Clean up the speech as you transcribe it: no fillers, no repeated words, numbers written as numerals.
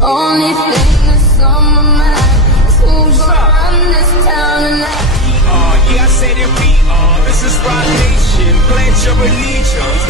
Only thing that's on my mind is who's gonna run this town tonight. Yeah, I said it, we are. This is Rock Nation. Pledge your allegiance.